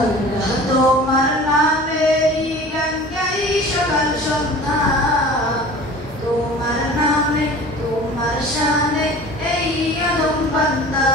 আল্লাহ তোমার নামেরই গান গাই সকাল সন্ধ্যা, তোমার নামে তোমার শানে এই আদম বান্দা।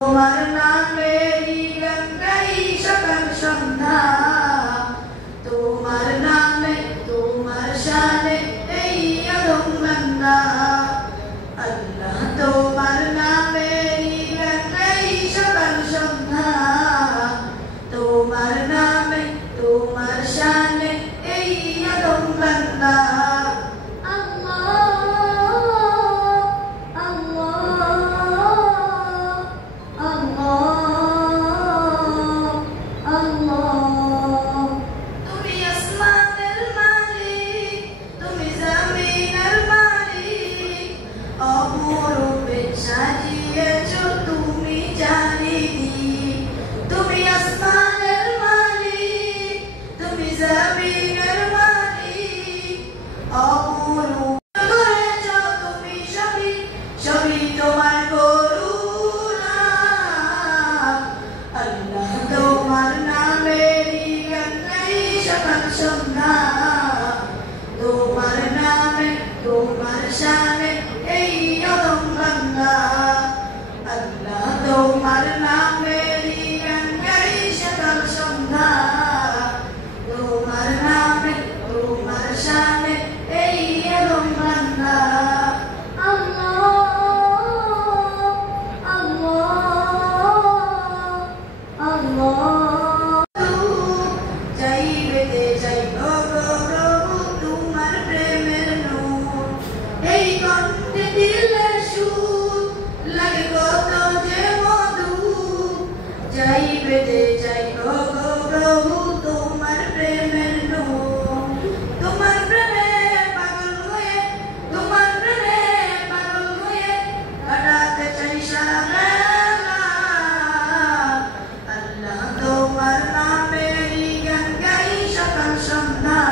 তোমার নামেরই গান গাই সকাল সন্ধ্যা, তোমার নামে তোমার শানে এই আদম বান্দা। আল্লাহ তোমার নামেরই গান গাই সকাল সন্ধ্যা, তোমার নামে তোমার শানে এই আদম বান্দা। তোমার নামে তোমার শানে এই আদম বান্দা। আল্লাহ তোমার নামেরই গান গাই সকাল সন্ধ্যা, তোমার নামে তোমার শানে এই আদম বান্দা। যাইবে যাই গো গো প্রভু তোমার প্রেমের নূর, তোমার প্রেমে পাগল হয়ে, তোমার প্রেমে পাগল হয়ে কাটাতে চাই সারা বেলা। আল্লাহ তোমার নামেরই গান গাই সকাল সন্ধ্যা,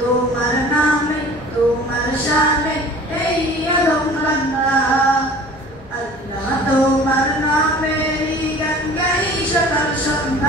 তোমার নামে তোমার শানে এই আদম বান্দা। আল্লাহ তোমার নামেরই গান গাই সকাল সন্ধ্যা।